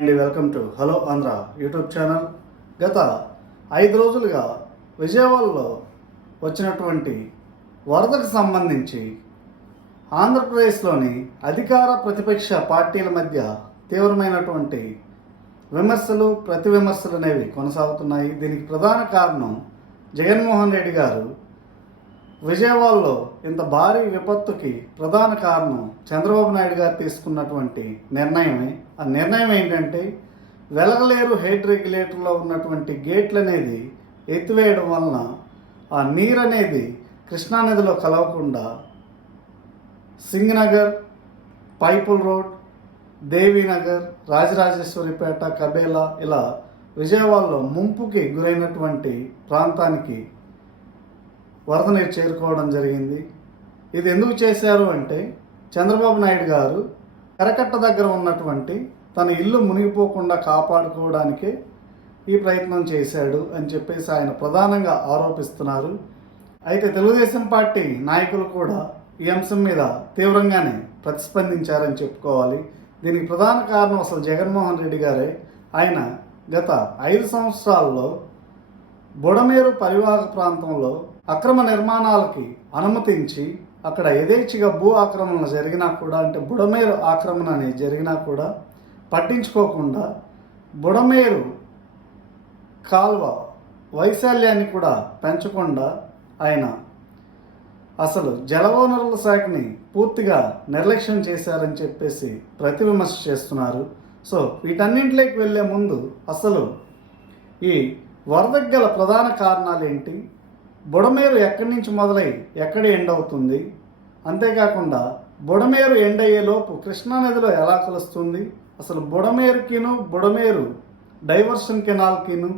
And welcome to hello Andhra YouTube channel. గత ఐదు రోజులుగా విజయవాడలో వచ్చినటువంటి వరదకు సంబంధించి ఆంధ్రప్రదేశ్లోని అధికార ప్రతిపక్ష పార్టీల మధ్య తీవ్రమైనటువంటి విమర్శలు ప్రతి విమర్శలు అనేవి కొనసాగుతున్నాయి. దీనికి ప్రధాన కారణం జగన్మోహన్ రెడ్డి గారు విజయవాడలో ఇంత భారీ విపత్తుకి ప్రధాన కారణం చంద్రబాబు నాయుడు గారు తీసుకున్నటువంటి నిర్ణయమే. ఆ నిర్ణయం ఏంటంటే వెలగలేరు హెడ్ రెగ్యులేటర్లో ఉన్నటువంటి గేట్లు అనేది ఎత్తివేయడం వలన ఆ నీరు అనేది కృష్ణానదిలో కలవకుండా సింగనగర్ పైపుల్ రోడ్ దేవీనగర్ రాజరాజేశ్వరిపేట కబేలా ఇలా విజయవాడలో ముంపుకి గురైనటువంటి ప్రాంతానికి వరద నీరు చేరుకోవడం జరిగింది. ఇది ఎందుకు చేశారు అంటే చంద్రబాబు నాయుడు గారు కరకట్ట దగ్గర ఉన్నటువంటి తన ఇల్లు మునిగిపోకుండా కాపాడుకోవడానికే ఈ ప్రయత్నం చేశాడు అని చెప్పేసి ఆయన ప్రధానంగా ఆరోపిస్తున్నారు. అయితే తెలుగుదేశం పార్టీ నాయకులు కూడా ఈ అంశం మీద తీవ్రంగానే ప్రతిస్పందించారని చెప్పుకోవాలి. దీనికి ప్రధాన కారణం అసలు జగన్మోహన్ రెడ్డి గారే. ఆయన గత ఐదు సంవత్సరాల్లో బుడమేరు పరివాహక ప్రాంతంలో అక్రమ నిర్మాణాలకి అనుమతించి అక్కడ యథేచ్ఛగా భూ ఆక్రమణ జరిగినా కూడా అంటే బుడమేరు ఆక్రమణ అనేది జరిగినా కూడా పట్టించుకోకుండా బుడమేరు కాల్వ వైశాల్యాన్ని కూడా పెంచకుండా ఆయన అసలు జలవనరుల శాఖని పూర్తిగా నిర్లక్ష్యం చేశారని చెప్పేసి ప్రతివిమర్శ చేస్తున్నారు. సో వీటన్నింటిలోకి వెళ్ళే ముందు అసలు ఈ వరదకు గల ప్రధాన కారణాలు ఏంటి బుడమేరు ఎక్కడి నుంచి మొదలై ఎక్కడ ఎండ్ అవుతుంది? అంతేకాకుండా బుడమేరు ఎండ్ అయ్యేలోపు కృష్ణానదిలో ఎలా కలుస్తుంది? అసలు బుడమేరుకిను బుడమేరు డైవర్షన్ కెనాల్కిను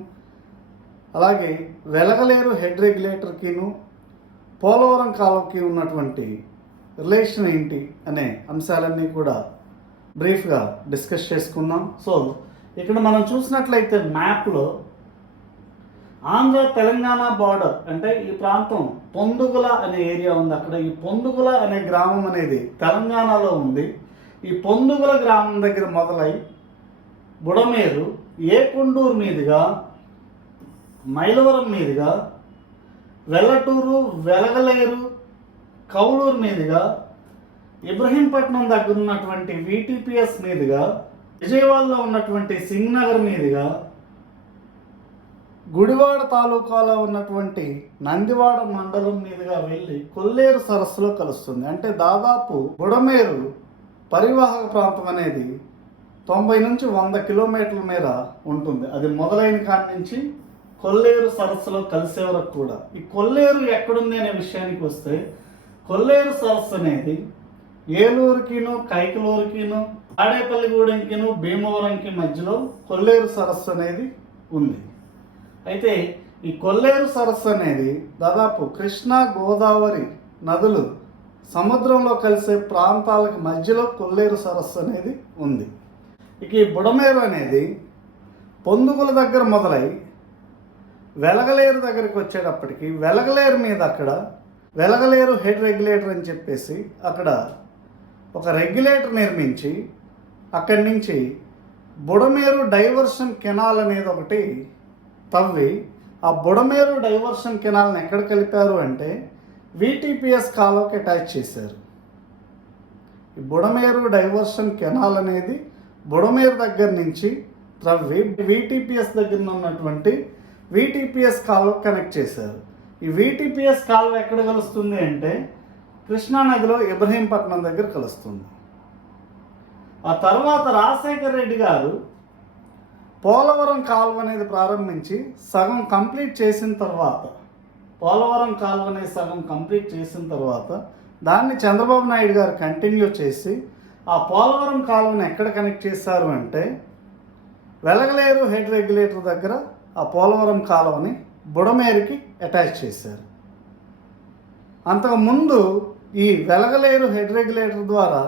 అలాగే వెలగలేరు హెడ్ రెగ్యులేటర్కిను పోలవరం కాలువకి ఉన్నటువంటి రిలేషన్ ఏంటి అనే అంశాలన్నీ కూడా బ్రీఫ్గా డిస్కస్ చేసుకున్నాం సో ఇక్కడ మనం చూసినట్లయితే మ్యాప్లో ఆంధ్ర తెలంగాణ బార్డర్ అంటే ఈ ప్రాంతం పొందుగుల అనే ఏరియా ఉంది. అక్కడ ఈ పొందుగుల అనే గ్రామం అనేది తెలంగాణలో ఉంది. ఈ పొందుగుల గ్రామం దగ్గర మొదలై బుడమేరు ఏకొండూరు మీదుగా మైలవరం మీదుగా వెల్లటూరు వెలగలేరు కౌలూరు మీదుగా ఇబ్రహీంపట్నం దగ్గర ఉన్నటువంటి విటిపిఎస్ మీదుగా విజయవాడలో ఉన్నటువంటి సింగ్నగర్ మీదుగా గుడివాడ తాలూకాలో ఉన్నటువంటి నందివాడ మండలం మీదుగా వెళ్ళి కొల్లేరు సరస్సులో కలుస్తుంది. అంటే దాదాపు బుడమేరు పరివాహక ప్రాంతం అనేది తొంభై నుంచి వంద కిలోమీటర్ల మేర ఉంటుంది. అది మొదలైన కాడి నుంచి కొల్లేరు సరస్సులో కలిసే వరకు కూడా. ఈ కొల్లేరు ఎక్కడుంది అనే విషయానికి వస్తే కొల్లేరు సరస్సు అనేది ఏలూరుకిను కైకలూరుకిను తాడేపల్లిగూడెంకిను భీమవరంకి మధ్యలో కొల్లేరు సరస్సు అనేది ఉంది. అయితే ఈ కొల్లేరు సరస్సు అనేది దాదాపు కృష్ణా గోదావరి నదులు సముద్రంలో కలిసే ప్రాంతాలకు మధ్యలో కొల్లేరు సరస్సు అనేది ఉంది. ఇక ఈ బుడమేరు అనేది పొందుగుల దగ్గర మొదలై వెలగలేరు దగ్గరికి వచ్చేటప్పటికి వెలగలేరు మీద అక్కడ వెలగలేరు హెడ్ రెగ్యులేటర్ అని చెప్పేసి అక్కడ ఒక రెగ్యులేటర్ నిర్మించి అక్కడి నుంచి బుడమేరు డైవర్షన్ కెనాల్ అనేది ఒకటి తవ్వి ఆ బుడమేరు డైవర్షన్ కెనాల్ని ఎక్కడ కలిపారు అంటే విటిపిఎస్ కాలువకి అటాచ్ చేశారు. ఈ బుడమేరు డైవర్షన్ కెనాల్ అనేది బుడమేరు దగ్గర నుంచి త్రవ్వి విటిపిఎస్ దగ్గర ఉన్నటువంటి విటిపిఎస్ కాలువ కనెక్ట్ చేశారు. ఈ విటిపిఎస్ కాలువ ఎక్కడ కలుస్తుంది అంటే కృష్ణానదిలో ఇబ్రహీంపట్నం దగ్గర కలుస్తుంది. ఆ తర్వాత రాజశేఖర్ రెడ్డి గారు పోలవరం కాలువ అనేది ప్రారంభించి సగం కంప్లీట్ చేసిన తర్వాత పోలవరం కాలువ అనేది సగం కంప్లీట్ చేసిన తర్వాత దాన్ని చంద్రబాబు నాయుడు గారు కంటిన్యూ చేసి ఆ పోలవరం కాలువని ఎక్కడ కనెక్ట్ చేశారు అంటే వెలగలేరు హెడ్ రెగ్యులేటర్ దగ్గర ఆ పోలవరం కాలువని బుడమేరుకి అటాచ్ చేశారు. అంతకుముందు ఈ వెలగలేరు హెడ్ రెగ్యులేటర్ ద్వారా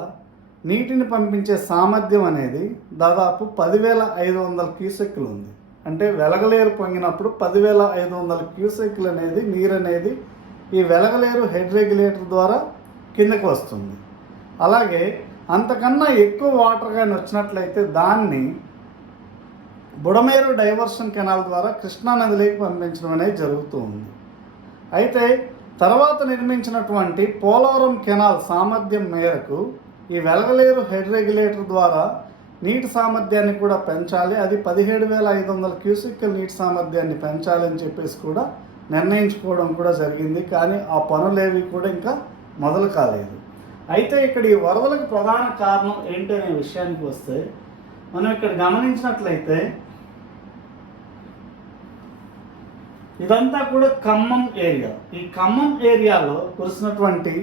నీటిని పంపించే సామర్థ్యం అనేది దాదాపు పదివేల ఐదు వందల క్యూసెక్లు ఉంది. అంటే వెలగలేరు పొంగినప్పుడు పదివేల ఐదు వందల క్యూసెక్లు అనేది నీరు అనేది ఈ వెలగలేరు హెడ్ రెగ్యులేటర్ ద్వారా కిందకు వస్తుంది. అలాగే అంతకన్నా ఎక్కువ వాటర్ కానీ వచ్చినట్లయితే దాన్ని బుడమేరు డైవర్షన్ కెనాల్ ద్వారా కృష్ణా నదిలోకి పంపించడం అనేది జరుగుతూ ఉంది. అయితే తర్వాత నిర్మించినటువంటి పోలవరం కెనాల్ సామర్థ్యం మేరకు ఈ వెలగలేరు హెడ్ రెగ్యులేటర్ ద్వారా నీటి సామర్థ్యాన్ని కూడా పెంచాలి. అది పదిహేడు వేల ఐదు వందల క్యూసిక్కల్ నీటి సామర్థ్యాన్ని పెంచాలని చెప్పేసి కూడా నిర్ణయించుకోవడం కూడా జరిగింది. కానీ ఆ పనులేవి కూడా ఇంకా మొదలు కాలేదు. అయితే ఇక్కడ ఈ వరదలకు ప్రధాన కారణం ఏంటి అనే విషయానికి వస్తే మనం ఇక్కడ గమనించినట్లయితే ఇదంతా కూడా ఖమ్మం ఏరియా. ఈ ఖమ్మం ఏరియాలో కురిసినటువంటి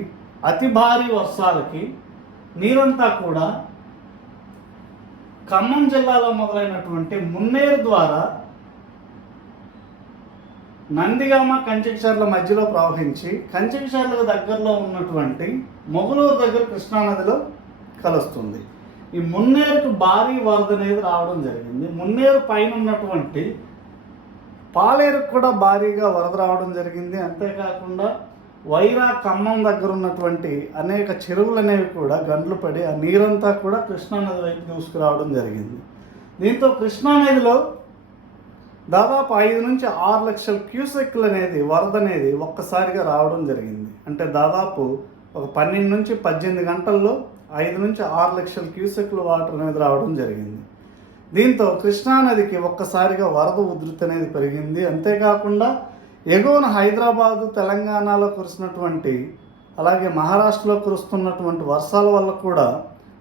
అతి భారీ వర్షాలకి నీరంతా కూడా ఖమ్మం జిల్లాలో మొదలైనటువంటి మున్నేరు ద్వారా నందిగామ కంచెక్షర్ల మధ్యలో ప్రవహించి కంచెక్షర్లకు దగ్గరలో ఉన్నటువంటి మొగలూరు దగ్గర కృష్ణానదిలో కలుస్తుంది. ఈ మున్నేరుకు భారీ వరద అనేది రావడం జరిగింది. మున్నేరు పైన ఉన్నటువంటి పాలేరుకు కూడా భారీగా వరద రావడం జరిగింది. అంతేకాకుండా వైరా ఖమ్మం దగ్గర ఉన్నటువంటి అనేక చెరువులు అనేవి కూడా గండ్లు పడి ఆ నీరంతా కూడా కృష్ణానది వైపు దూసుకురావడం జరిగింది. దీంతో కృష్ణానదిలో దాదాపు ఐదు నుంచి ఆరు లక్షల క్యూసెక్లు అనేది వరద అనేది ఒక్కసారిగా రావడం జరిగింది. అంటే దాదాపు ఒక పన్నెండు నుంచి పద్దెనిమిది గంటల్లో ఐదు నుంచి ఆరు లక్షల క్యూసెక్లు వాటర్ అనేది రావడం జరిగింది. దీంతో కృష్ణానదికి ఒక్కసారిగా వరద ఉధృతి అనేది పెరిగింది. అంతేకాకుండా ఎగువన హైదరాబాదు తెలంగాణలో కురిసినటువంటి అలాగే మహారాష్ట్రలో కురుస్తున్నటువంటి వర్షాల వల్ల కూడా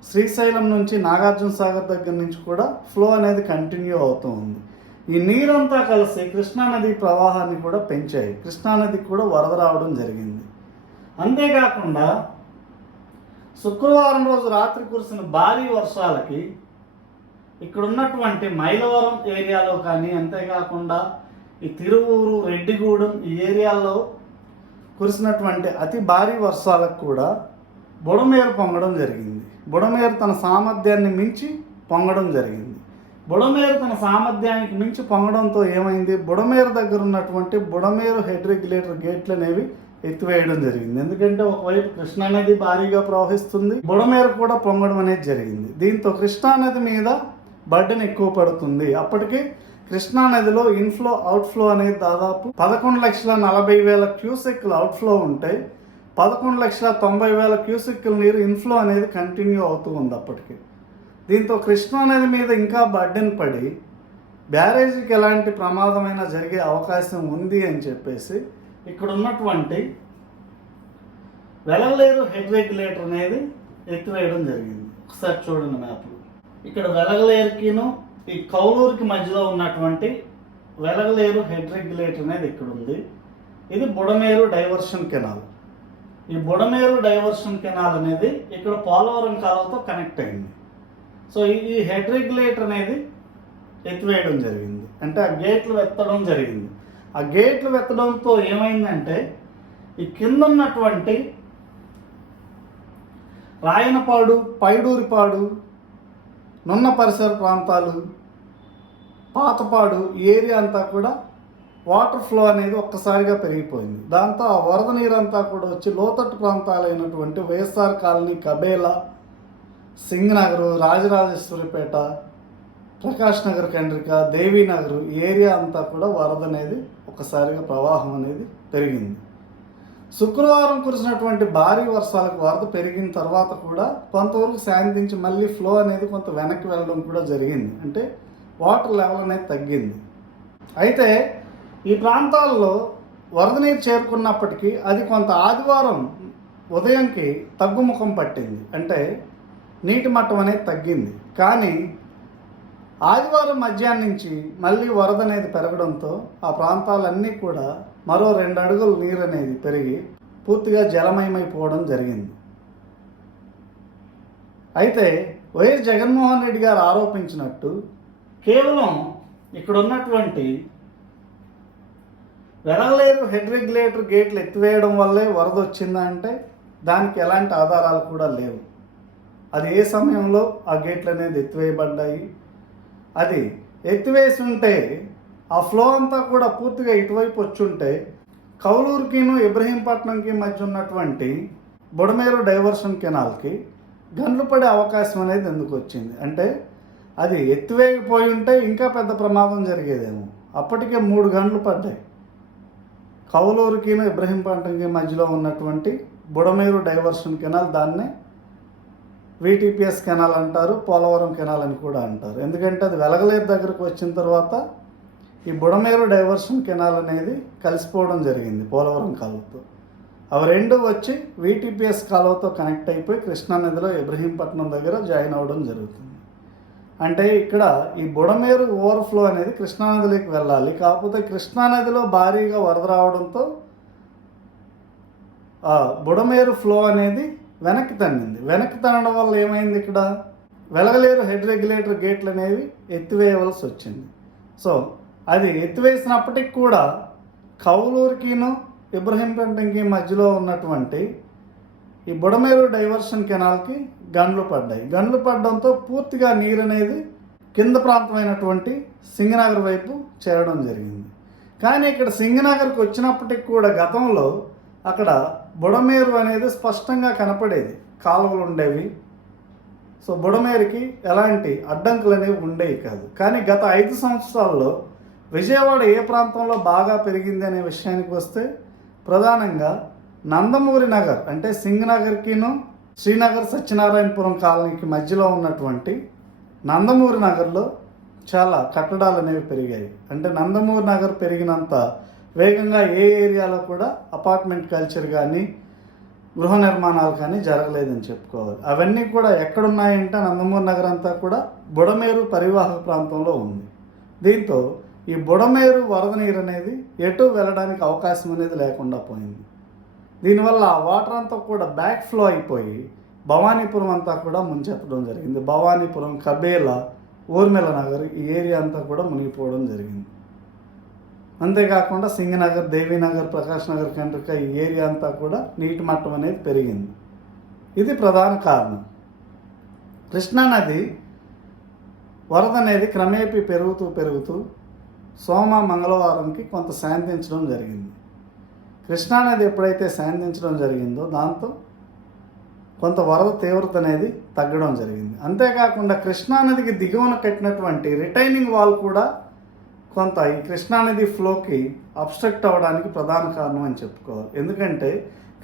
శ్రీశైలం నుంచి నాగార్జున సాగర్ దగ్గర నుంచి కూడా ఫ్లో అనేది కంటిన్యూ అవుతూ ఉంది. ఈ నీరంతా కలిసి కృష్ణానది ప్రవాహాన్ని కూడా పెంచాయి. కృష్ణానదికి కూడా వరద రావడం జరిగింది. అంతేకాకుండా శుక్రవారం రోజు రాత్రి కురిసిన భారీ వర్షాలకి ఇక్కడ ఉన్నటువంటి మైలవరం ఏరియాలో కానీ అంతేకాకుండా ఈ తిరువూరు రెడ్డిగూడెం ఈ ఏరియాల్లో కురిసినటువంటి అతి భారీ వర్షాలకు కూడా బుడమేరు పొంగడం జరిగింది. బుడమేరు తన సామర్థ్యాన్ని మించి పొంగడం జరిగింది. బుడమేరు తన సామర్థ్యానికి మించి పొంగడంతో ఏమైంది? బుడమేరు దగ్గర ఉన్నటువంటి బుడమేరు హెడ్ రెగ్యులేటర్ గేట్లు అనేవి ఎత్తివేయడం జరిగింది. ఎందుకంటే ఒకవైపు కృష్ణానది భారీగా ప్రవహిస్తుంది బుడమేరు కూడా పొంగడం అనేది జరిగింది. దీంతో కృష్ణానది మీద బర్డెన్ ఎక్కువ పడుతుంది. అప్పటికి కృష్ణానదిలో ఇన్ఫ్లో అవుట్ఫ్లో అనేది దాదాపు పదకొండు లక్షల నలభై వేల క్యూసెక్లు అవుట్ఫ్లో ఉంటాయి పదకొండు లక్షల తొంభై వేల క్యూసెక్ల నీరు ఇన్ఫ్లో అనేది కంటిన్యూ అవుతూ ఉంది అప్పటికి. దీంతో కృష్ణా నది మీద ఇంకా బర్డెన్ పడి బ్యారేజీకి ఎలాంటి ప్రమాదమైనా జరిగే అవకాశం ఉంది అని చెప్పేసి ఇక్కడ ఉన్నటువంటి వెలవలేరు హెడ్ రెగ్యులేటర్ అనేది ఎత్తివేయడం జరిగింది. ఒకసారి చూడండి మ్యాప్లో. ఇక్కడ వెలగలేరుకిను ఈ కౌలూరుకి మధ్యలో ఉన్నటువంటి వెలగలేరు హెడ్ రెగ్యులేటర్ అనేది ఇక్కడ ఉంది ఇది బుడమేరు డైవర్షన్ కెనాల్. ఈ బుడమేరు డైవర్షన్ కెనాల్ అనేది ఇక్కడ పోలవరం కాలువతో కనెక్ట్ అయింది. సో ఈ- ఈ హెడ్ రెగ్యులేటర్ అనేది ఎత్తివేయడం జరిగింది. అంటే ఆ గేట్లు వెత్తడం జరిగింది. ఆ గేట్లు వెత్తడంతో ఏమైందంటే ఈ కింద ఉన్నటువంటి రాయనపాడు పైడూరిపాడు నున్న పరిసర ప్రాంతాలు పాతపాడు ఈ ఏరియా అంతా కూడా వాటర్ ఫ్లో అనేది ఒక్కసారిగా పెరిగిపోయింది. దాంతో ఆ వరద నీరంతా కూడా వచ్చి లోతట్టు ప్రాంతాలైనటువంటి వైఎస్ఆర్ కాలనీ కబేలా సింగ్ నగరు రాజరాజేశ్వరిపేట ప్రకాష్ నగర్ కండ్రిక దేవీనగర్ ఈ ఏరియా అంతా కూడా వరద అనేది ఒక్కసారిగా ప్రవాహం అనేది పెరిగింది. శుక్రవారం కురిసినటువంటి భారీ వర్షాలకు వరద పెరిగిన తర్వాత కూడా కొంతవరకు శాంతించి మళ్ళీ ఫ్లో అనేది కొంత వెనక్కి వెళ్ళడం కూడా జరిగింది. అంటే వాటర్ లెవెల్ అనేది తగ్గింది. అయితే ఈ ప్రాంతాల్లో వరద నీరు చేరుకున్నప్పటికీ అది కొంత ఆదివారం ఉదయంకి తగ్గుముఖం పట్టింది. అంటే నీటి మట్టం అనేది తగ్గింది. కానీ ఆదివారం మధ్యాహ్నం నుంచి మళ్ళీ వరద అనేది పెరగడంతో ఆ ప్రాంతాలన్నీ కూడా మరో రెండు అడుగులు నీరు అనేది పెరిగి పూర్తిగా జలమయమైపోవడం జరిగింది. అయితే వైఎస్ జగన్మోహన్ రెడ్డి గారు ఆరోపించినట్టు కేవలం ఇక్కడ ఉన్నటువంటి వెలగలేరు హెడ్ రెగ్యులేటర్ గేట్లు ఎత్తివేయడం వల్లే వరద వచ్చిందా అంటే దానికి ఎలాంటి ఆధారాలు కూడా లేవు. అది ఏ సమయంలో ఆ గేట్లు అనేది ఎత్తివేయబడ్డాయి? అది ఎత్తివేసి ఉంటే ఆ ఫ్లో అంతా కూడా పూర్తిగా ఇటువైపు వచ్చుంటే కౌలూరుకిను ఇబ్రహీంపట్నంకి మధ్య ఉన్నటువంటి బుడమేరు డైవర్షన్ కెనాల్కి గండ్లు పడే అవకాశం అనేది ఎందుకు వచ్చింది? అంటే అది ఎత్తివేయకపోయి ఉంటే ఇంకా పెద్ద ప్రమాదం జరిగేదేమో. అప్పటికే మూడు గంటలు పడ్డాయి. కౌలూరుకిను ఇబ్రహీంపట్నంకి మధ్యలో ఉన్నటువంటి బుడమేరు డైవర్షన్ కెనాల్ దాన్నే వీటీపీఎస్ కెనాల్ అంటారు పోలవరం కెనాల్ అని కూడా అంటారు. ఎందుకంటే అది వెలగలేరు దగ్గరకు వచ్చిన తర్వాత ఈ బుడమేరు డైవర్షన్ కెనాల్ అనేది కలిసిపోవడం జరిగింది పోలవరం కాలువతో. అవి రెండు వచ్చి వీటీపీఎస్ కాలువతో కనెక్ట్ అయిపోయి కృష్ణానదిలో ఇబ్రహీంపట్నం దగ్గర జాయిన్ అవ్వడం జరుగుతుంది. అంటే ఇక్కడ ఈ బుడమేరు ఓవర్ఫ్లో అనేది కృష్ణానదిలోకి వెళ్ళాలి. కాకపోతే కృష్ణానదిలో భారీగా వరద రావడంతో బుడమేరు ఫ్లో అనేది వెనక్కి తన్నింది. వెనక్కి తనడం వల్ల ఏమైంది ఇక్కడ? వెలగలేరు హెడ్ రెగ్యులేటర్ గేట్లు అనేవి ఎత్తివేయవలసి వచ్చింది. సో అది ఎత్తివేసినప్పటికి కూడా కౌలూరుకిను ఇబ్రహీంపట్నంకి మధ్యలో ఉన్నటువంటి ఈ బుడమేరు డైవర్షన్ కెనాల్కి గండ్లు పడ్డాయి. గండ్లు పడడంతో పూర్తిగా నీరు అనేది కింద ప్రాంతమైనటువంటి సింగనగర్ వైపు చేరడం జరిగింది. కానీ ఇక్కడ సింగనగర్కి వచ్చినప్పటికి కూడా గతంలో అక్కడ బుడమేరు అనేది స్పష్టంగా కనపడేది. కాలువలు ఉండేవి. సో బుడమేరుకి ఎలాంటి అడ్డంకులు అనేవి ఉండేవి కాదు. కానీ గత ఐదు సంవత్సరాల్లో విజయవాడ ఏ ప్రాంతంలో బాగా పెరిగింది అనే విషయానికి వస్తే ప్రధానంగా నందమూరి నగర్ అంటే సింగనగర్కిను శ్రీనగర్ సత్యనారాయణపురం కాలనీకి మధ్యలో ఉన్నటువంటి నందమూరి నగర్లో చాలా కట్టడాలు అనేవి పెరిగాయి. అంటే నందమూరి నగర్ పెరిగినంత వేగంగా ఏ ఏరియాలో కూడా అపార్ట్మెంట్ కల్చర్ కానీ గృహ నిర్మాణాలు కానీ జరగలేదని చెప్పుకోవాలి. అవన్నీ కూడా ఎక్కడున్నాయంటే నందమూరి నగర్ అంతా కూడా బుడమేరు పరివాహక ప్రాంతంలో ఉంది. దీంతో ఈ బుడమేరు వరద నీరు అనేది ఎటు వెళ్ళడానికి అవకాశం అనేది లేకుండా పోయింది. దీనివల్ల ఆ వాటర్ అంతా కూడా బ్యాక్ ఫ్లో అయిపోయి భవానీపురం అంతా కూడా ముంచెత్తడం జరిగింది. భవానీపురం కబేల ఊర్మిళ నగర్ ఈ ఏరియా అంతా కూడా మునిగిపోవడం జరిగింది. అంతేకాకుండా సింగనగర్ దేవీనగర్ ప్రకాష్ నగర్ కనుక ఈ ఏరియా అంతా కూడా నీటి మట్టం అనేది పెరిగింది. ఇది ప్రధాన కారణం. కృష్ణానది వరద అనేది క్రమేపీ పెరుగుతూ పెరుగుతూ సోమ మంగళవారంకి కొంత శాంతించడం జరిగింది. కృష్ణానది ఎప్పుడైతే శాంతించడం జరిగిందో దాంతో కొంత వరద తీవ్రత అనేది తగ్గడం జరిగింది. అంతేకాకుండా కృష్ణానదికి దిగువన కట్టినటువంటి రిటైనింగ్ వాల్ కూడా కొంత ఈ కృష్ణానది ఫ్లోకి అబ్స్ట్రక్ట్ అవ్వడానికి ప్రధాన కారణం అని చెప్పుకోవాలి. ఎందుకంటే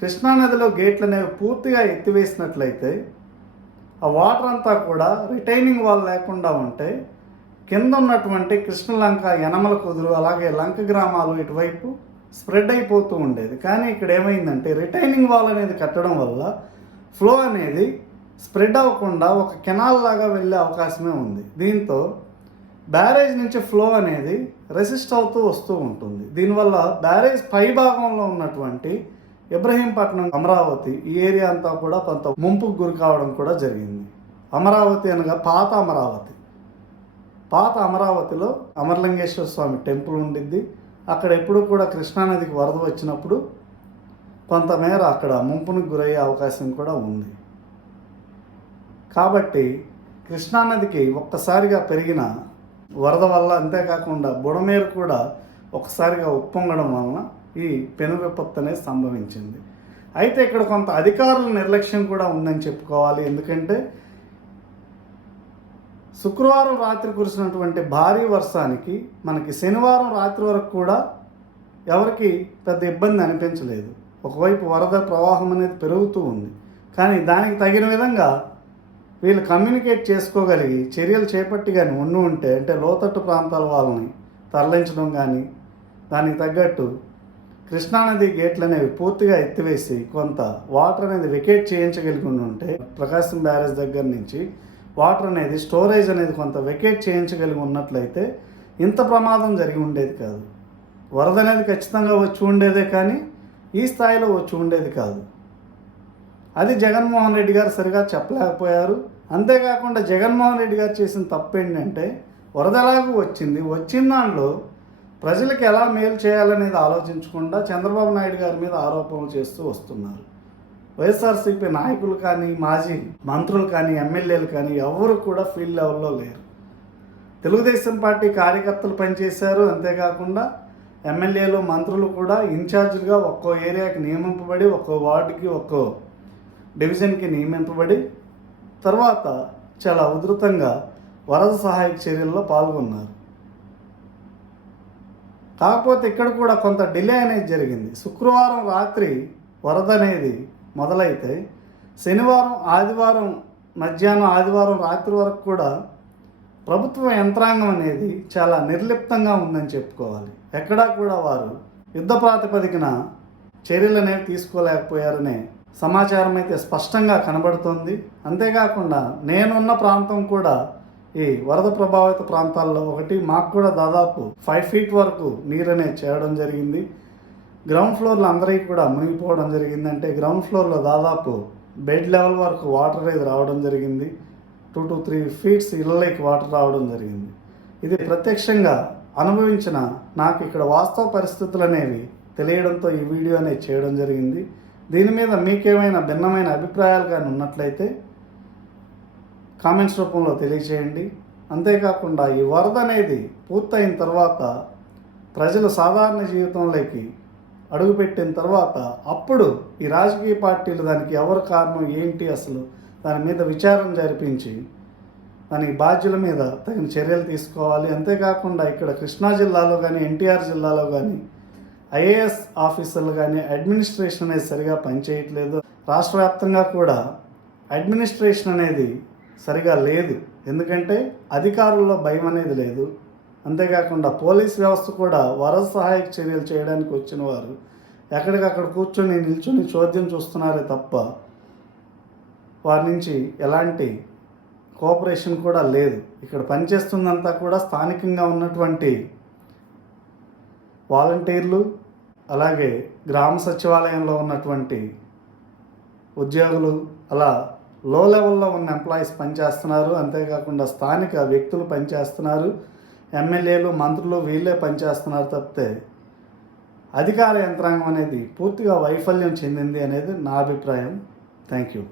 కృష్ణానదిలో గేట్లు అనేవి పూర్తిగా ఎత్తివేసినట్లయితే ఆ వాటర్ అంతా కూడా రిటైనింగ్ వాల్ లేకుండా ఉంటే కింద ఉన్నటువంటి కృష్ణలంక యనమల కుదురు అలాగే లంక గ్రామాలు ఇటువైపు స్ప్రెడ్ అయిపోతూ ఉండేది. కానీ ఇక్కడ ఏమైందంటే రిటైనింగ్ వాల్ అనేది కట్టడం వల్ల ఫ్లో అనేది స్ప్రెడ్ అవ్వకుండా ఒక కెనాల్ లాగా వెళ్ళే అవకాశమే ఉంది. దీంతో బ్యారేజ్ నుంచి ఫ్లో అనేది రెసిస్ట్ అవుతూ వస్తూ ఉంటుంది. దీనివల్ల బ్యారేజ్ పై భాగంలో ఉన్నటువంటి ఇబ్రహీంపట్నం అమరావతి ఈ ఏరియా అంతా కూడా కొంత ముంపుకు గురి కావడం కూడా జరిగింది. అమరావతి అనగా పాత అమరావతి. పాత అమరావతిలో అమరలింగేశ్వర స్వామి టెంపుల్ ఉండిద్ది. అక్కడ ఎప్పుడు కూడా కృష్ణానదికి వరద వచ్చినప్పుడు కొంతమేర అక్కడ ముంపునికి గురయ్యే అవకాశం కూడా ఉంది. కాబట్టి కృష్ణానదికి ఒక్కసారిగా పెరిగిన వరద వల్ల అంతేకాకుండా బుడమేరు కూడా ఒకసారిగా ఉప్పొంగడం వలన ఈ పెను విపత్తు అనేది సంభవించింది. అయితే ఇక్కడ కొంత అధికారుల నిర్లక్ష్యం కూడా ఉందని చెప్పుకోవాలి. ఎందుకంటే శుక్రవారం రాత్రి కురిసినటువంటి భారీ వర్షానికి మనకి శనివారం రాత్రి వరకు కూడా ఎవరికి పెద్ద ఇబ్బంది అనిపించలేదు. ఒకవైపు వరద ప్రవాహం అనేది పెరుగుతూ ఉంది. కానీ దానికి తగిన విధంగా వీళ్ళు కమ్యూనికేట్ చేసుకోగలిగి చర్యలు చేపట్టి కానీ ఉండి ఉంటే అంటే లోతట్టు ప్రాంతాల వాళ్ళని తరలించడం కానీ దానికి తగ్గట్టు కృష్ణానది గేట్లు అనేవి పూర్తిగా ఎత్తివేసి కొంత వాటర్ అనేది వెకేట్ చేయించగలిగి ఉండి ఉంటే ప్రకాశం బ్యారేజ్ దగ్గర నుంచి వాటర్ అనేది స్టోరేజ్ అనేది కొంత వెకేట్ చేయించగలిగి ఉన్నట్లయితే ఇంత ప్రమాదం జరిగి ఉండేది కాదు. వరద అనేది ఖచ్చితంగా వచ్చి ఉండేదే కానీ ఈ స్థాయిలో వచ్చి ఉండేది కాదు. అది జగన్మోహన్ రెడ్డి గారు సరిగా చెప్పలేకపోయారు. అంతేకాకుండా జగన్మోహన్ రెడ్డి గారు చేసిన తప్పు ఏంటంటే వరదలాగా వచ్చింది. వచ్చిన దాంట్లో ప్రజలకు ఎలా మేలు చేయాలనేది ఆలోచించకుండా చంద్రబాబు నాయుడు గారి మీద ఆరోపణలు చేస్తూ వస్తున్నారు. వైఎస్ఆర్సీపీ నాయకులు కానీ మాజీ మంత్రులు కానీ ఎమ్మెల్యేలు కానీ ఎవరు కూడా ఫీల్డ్ లెవెల్లో లేరు. తెలుగుదేశం పార్టీ కార్యకర్తలు పనిచేశారు. అంతేకాకుండా ఎమ్మెల్యేలు మంత్రులు కూడా ఇన్ఛార్జీలుగా ఒక్కో ఏరియాకి నియమింపబడి ఒక్కో వార్డుకి ఒక్కో డివిజన్కి నియమింపబడి తర్వాత చాలా ఉధృతంగా వరద సహాయక చర్యల్లో పాల్గొన్నారు. కాకపోతే ఇక్కడ కూడా కొంత డిలే అనేది జరిగింది. శుక్రవారం రాత్రి వరద అనేది మొదలైతే శనివారం ఆదివారం మధ్యాహ్నం ఆదివారం రాత్రి వరకు కూడా ప్రభుత్వ యంత్రాంగం అనేది చాలా నిర్లిప్తంగా ఉందని చెప్పుకోవాలి. ఎక్కడా కూడా వారు యుద్ధ ప్రాతిపదికన చర్యలు అనేవి తీసుకోలేకపోయారనే సమాచారం అయితే స్పష్టంగా కనబడుతోంది. అంతేకాకుండా నేనున్న ప్రాంతం కూడా ఈ వరద ప్రభావిత ప్రాంతాల్లో ఒకటి. మాకు కూడా దాదాపు ఫైవ్ ఫీట్ వరకు నీరు అనేది చేరడం జరిగింది. గ్రౌండ్ ఫ్లోర్లో అందరికీ కూడా మునిగిపోవడం జరిగింది. అంటే గ్రౌండ్ ఫ్లోర్లో దాదాపు బెడ్ లెవెల్ వరకు వాటర్ అనేది రావడం జరిగింది. టూ టు త్రీ ఫీట్స్ ఇళ్ళలోకి వాటర్ రావడం జరిగింది. ఇది ప్రత్యక్షంగా అనుభవించిన నాకు ఇక్కడ వాస్తవ పరిస్థితులు అనేవి తెలియడంతో ఈ వీడియో అనేది చేయడం జరిగింది. దీని మీద మీకేమైనా భిన్నమైన అభిప్రాయాలు కానీ ఉన్నట్లయితే కామెంట్స్ రూపంలో తెలియచేయండి అంతేకాకుండా ఈ వరద అనేది పూర్తయిన తర్వాత ప్రజలు సాధారణ జీవితంలోకి అడుగుపెట్టిన తర్వాత అప్పుడు ఈ రాజకీయ పార్టీలు దానికి ఎవరు కారణం ఏంటి అసలు దాని మీద విచారణ జరిపించి దానికి బాధ్యుల మీద తగిన చర్యలు తీసుకోవాలి. అంతేకాకుండా ఇక్కడ కృష్ణా జిల్లాలో కానీ ఎన్టీఆర్ జిల్లాలో కానీ ఐఏఎస్ ఆఫీసర్లు కానీ అడ్మినిస్ట్రేషన్ అనేది సరిగా పనిచేయట్లేదు. రాష్ట్ర వ్యాప్తంగా కూడా అడ్మినిస్ట్రేషన్ అనేది సరిగా లేదు. ఎందుకంటే అధికారుల్లో భయం అనేది లేదు. అంతేకాకుండా పోలీస్ వ్యవస్థ కూడా వరద సహాయక చర్యలు చేయడానికి వచ్చిన వారు ఎక్కడికక్కడ కూర్చొని నిల్చొని చోద్యం చూస్తున్నారే తప్ప వారి నుంచి ఎలాంటి కోఆపరేషన్ కూడా లేదు. ఇక్కడ పనిచేస్తుందంతా కూడా స్థానికంగా ఉన్నటువంటి వాలంటీర్లు అలాగే గ్రామ సచివాలయంలో ఉన్నటువంటి ఉద్యోగులు అలా లో లెవెల్లో ఉన్న ఎంప్లాయీస్ పనిచేస్తున్నారు. అంతేకాకుండా స్థానిక వ్యక్తులు పనిచేస్తున్నారు. ఎమ్మెల్యేలు మంత్రులు వీళ్ళే పనిచేస్తున్నారు తప్పితే అధికార యంత్రాంగం అనేది పూర్తిగా వైఫల్యం చెందింది అనేది నా అభిప్రాయం. Thank you